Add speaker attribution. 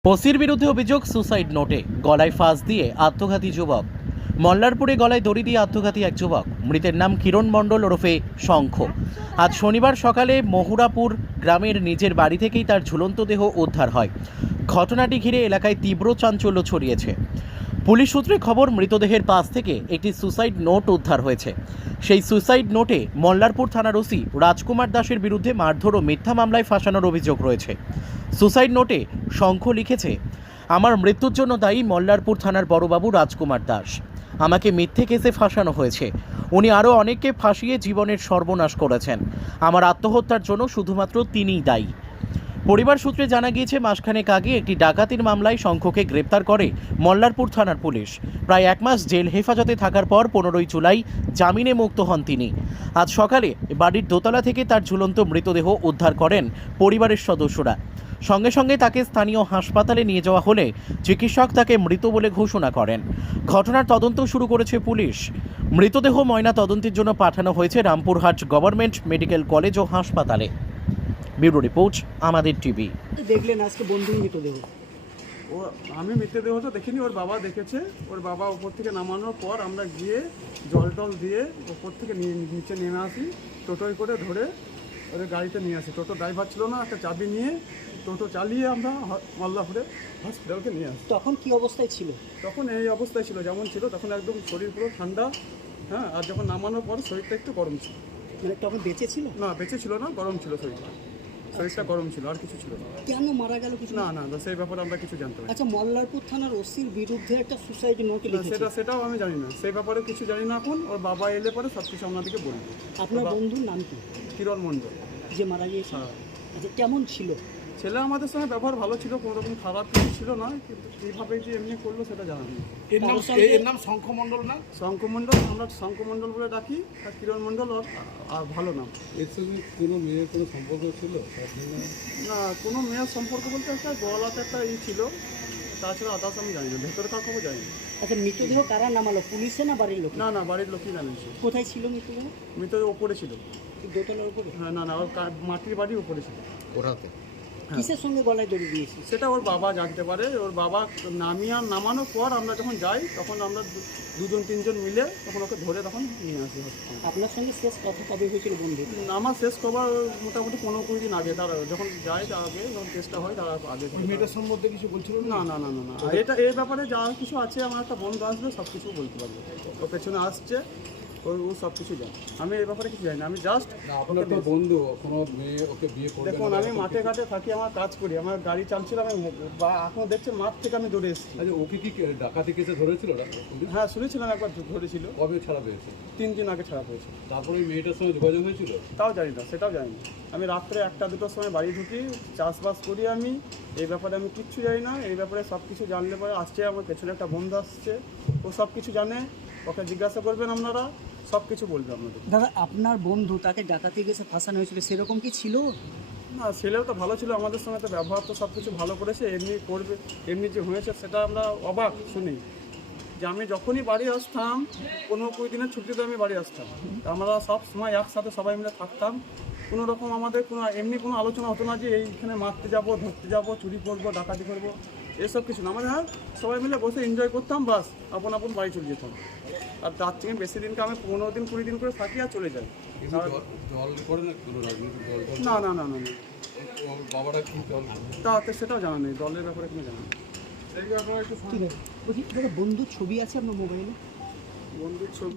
Speaker 1: ওসির বিরুদ্ধে অভিযোগ সুসাইড নোটে গলায় ফাঁস দিয়ে আত্মঘাতী যুবক। মল্লারপুরে গলায় দড়ি দিয়ে আত্মঘাতী এক যুবক। মৃতের নাম কিরণ মণ্ডল ওরফে শঙ্খ। আজ শনিবার সকালে মহুরাপুর গ্রামের নিজের বাড়ি থেকেই তার ঝুলন্ত দেহ উদ্ধার হয়। ঘটনাটি ঘিরে এলাকায় তীব্র চাঞ্চল্য ছড়িয়েছে। পুলিশ সূত্রে খবর, মৃতদেহের পাশ থেকে একটি সুসাইড নোট উদ্ধার হয়েছে। সেই সুসাইড নোটে মল্লারপুর থানার ওসি রাজকুমার দাসের বিরুদ্ধে মারধর ও মিথ্যা মামলায় ফাঁসানোর অভিযোগ রয়েছে। সুসাইড নোটে শঙ্খ লিখেছে, আমার মৃত্যুর জন্য দায়ী মল্লারপুর থানার বড়বাবু রাজকুমার দাস। আমাকে মিথ্যে কেসে ফাঁসানো হয়েছে। উনি আরও অনেককে ফাঁসিয়ে জীবনের সর্বনাশ করেছেন। আমার আত্মহত্যার জন্য শুধুমাত্র তিনিই দায়ী। পরিবার সূত্রে জানা গিয়েছে, মাসখানেক আগে একটি ডাকাতির মামলায় শঙ্খকে গ্রেপ্তার করে মল্লারপুর থানার পুলিশ। প্রায় এক মাস জেল হেফাজতে থাকার পর 15ই জুলাই জামিনে মুক্ত হন তিনি। আজ সকালে বাড়ির দোতলা থেকে তার ঝুলন্ত মৃতদেহ উদ্ধার করেন পরিবারের সদস্যরা। সঙ্গে সঙ্গে তাকে স্থানীয় হাসপাতালে নিয়ে যাওয়া হলে চিকিৎসক তাকে মৃত বলে ঘোষণা করেন। ঘটনার তদন্ত শুরু করেছে পুলিশ। মৃতদেহ ময়না তদন্তের জন্য পাঠানো হয়েছে রামপুরহাট গভর্নমেন্ট মেডিকেল কলেজ ও হাসপাতালে। ব্যুরো রিপোর্ট, আমাদের টিভি।
Speaker 2: দেখলেন আজকে বন্ধুর মৃতদেহ?
Speaker 3: ও আমি মৃতদেহ তো দেখিনি, ওর বাবা দেখেছে। ওর বাবা ওপর থেকে নামানোর পর আমরা গিয়ে জল টল দিয়ে ওপর থেকে নিচে নেমে আসি, টোটোয় করে ধরে ওদের গাড়িতে নিয়ে আসি। টোটো ড্রাইভার ছিল না, একটা চাবি নিয়ে টোটো চালিয়ে আমরা মল্লাপুরে হসপিটালকে নিয়ে আসি।
Speaker 2: তখন কি অবস্থায় ছিল?
Speaker 3: তখন এই অবস্থায় ছিল যেমন ছিল, তখন একদম শরীর পুরো ঠান্ডা। হ্যাঁ, আর যখন নামানোর পর শরীরটা একটু গরম ছিল।
Speaker 2: মানে তখন বেঁচে ছিল?
Speaker 3: না, বেঁচে ছিল না, গরম ছিল শরীরটা গরম ছিল, আর কিছু ছিল না।
Speaker 2: কেন মারা গেল কিছু?
Speaker 3: না, সেই ব্যাপারে আমরা কিছু জানতে পারি।
Speaker 2: আচ্ছা, মল্লারপুর থানার ওসির বিরুদ্ধে একটা সুসাইড নোট লিখেছে।
Speaker 3: সেটাও আমি জানি না, সেই ব্যাপারে কিছু জানি না। এখন ওর বাবা এলে পরে সব কিছু আপনাদেরকে বলবো।
Speaker 2: আপনার বন্ধুর নাম কি?
Speaker 3: কিরণ মণ্ডল।
Speaker 2: যে মারা গিয়েছে?
Speaker 3: হ্যাঁ।
Speaker 2: আচ্ছা, কেমন ছিল
Speaker 3: ছেলে? আমাদের সঙ্গে ব্যবহার ভালো ছিল, কোনো রকম খারাপ কিছু ছিল না, কিন্তু এইভাবে যে এমনি করলো সেটা জানা নেই।
Speaker 4: এর নাম শঙ্খ মণ্ডল না?
Speaker 3: শঙ্খ মণ্ডল, আমরা শঙ্খ মণ্ডল বলে ডাকি। আর কিরণ মণ্ডল আর ভালো নাম।
Speaker 4: এর সঙ্গে কোনো মেয়ের কোনো সম্পর্ক ছিল?
Speaker 3: না, কোনো মেয়ের সম্পর্ক বলতে একটা গলাতে একটা ছিল, তাছাড়া আদার্স আমি জানি না, ভেতরকার খবর জানি না।
Speaker 2: আচ্ছা, মৃতদেহ কারা নামালো? পুলিশে না বাড়ির লোক?
Speaker 3: না, বাড়ির লোকই জানিয়েছে।
Speaker 2: কোথায় ছিল মৃতদেহ?
Speaker 3: মৃতদেহ ওপরে ছিল।
Speaker 2: দোতলার উপরে?
Speaker 3: হ্যাঁ, না, ওর মাটির বাড়ির উপরে ছিল।
Speaker 4: ওরাতে
Speaker 2: কিসের সঙ্গে গলায় দড়ি দিয়েছে?
Speaker 3: সেটা ওর বাবা জানতে পারে। ওর বাবা নামানোর পর আমরা যখন যাই, তখন আমরা দুজন তিনজন মিলে তখন ওকে ধরে তখন নিয়ে আসি হসপিটালে।
Speaker 2: আপনার সঙ্গে শেষ কথা কবে হয়েছিল বন্ধু?
Speaker 3: আমার শেষ খবর মোটামুটি 15-20 দিন আগে। তার যখন যাই তার আগে, যখন কেসটা হয় তার আগে।
Speaker 4: মেয়েটার সম্বন্ধে কিছু বলছিল
Speaker 3: না। এটা এই ব্যাপারে যা কিছু আছে, আমার একটা বন্ধু আসবে, সব কিছু বলতে পারবে। ও পেছনে আসছে, ও সব কিছু জানে। আমি এই ব্যাপারে কিছু জানি না। আমি জাস্ট
Speaker 4: আপনার তো বন্ধু, কোনো মেয়ে ওকে বিয়ে করবে?
Speaker 3: দেখুন, আমি মাঠে ঘাটে থাকি, আমার কাজ করি, আমার গাড়ি চালছিলাম, আমি এখন দেখছেন মাঠ থেকে আমি দৌড়ে এসেছি।
Speaker 4: আচ্ছা, ওকে কি ডাকাতি কেসে ধরেছিল?
Speaker 3: হ্যাঁ, শুনেছিলাম একবার ধরেছিল।
Speaker 4: কবে ছাড়া পেয়েছে?
Speaker 3: 3 দিন আগে ছাড়া পেয়েছে।
Speaker 4: তারপরে ওই মেয়েটার সঙ্গে যোগাযোগ হয়েছিল?
Speaker 3: তাও জানি না, সেটাও জানি না। আমি রাত্রে 1টা-2টোর সময় বাড়ি ঢুকি, চাষবাস করি আমি। এই ব্যাপারে আমি কিচ্ছু জানি না। এই ব্যাপারে সব কিছু জানলে পরে আসছে আমার পেছনে একটা বন্ধু আসছে, ও সব কিছু জানে। ওকে জিজ্ঞাসা করবেন আপনারা, সব কিছু বলবে আপনাদের।
Speaker 2: দাদা, আপনার বন্ধু তাকে ডাকাতি কেসে ফাঁসানো হয়েছিল, সেরকম কি ছিল?
Speaker 3: না, ছেলেও তো ভালো ছিল, আমাদের সঙ্গে তো ব্যবহার তো সব কিছু ভালো করেছে। এমনি করবে, এমনি যে হয়েছে সেটা আমরা অবাক শুনি। যে আমি যখনই বাড়ি আসতাম, 15-20 দিনের ছুটিতে আমি বাড়ি আসতাম, আমরা সব সময় একসাথে সবাই মিলে থাকতাম। কোনো রকম আমাদের এমনি কোনো আলোচনা হতো না যে এইখানে মারতে যাব, ধরতে যাব, চুরি করব, ডাকাতি করব, এসব কিছু না। আমাদের সবাই মিলে বসে এনজয় করতাম, বাস আপন বাড়ি চলে যেতাম। আর তার থেকে বেশি দিনকে আমি 15-20 দিন করে থাকি আর চলে যাই।
Speaker 4: জল করে না কোনো রাজনৈতিক দল?
Speaker 3: না।
Speaker 4: বাবাটা কি দল?
Speaker 3: সেটাও জানা নেই, দলের ব্যাপারে কোনো জানা নেই।
Speaker 2: ঠিক আছে, বন্ধুর ছবি আছে আপনার মোবাইলে?
Speaker 3: বন্ধুর ছবি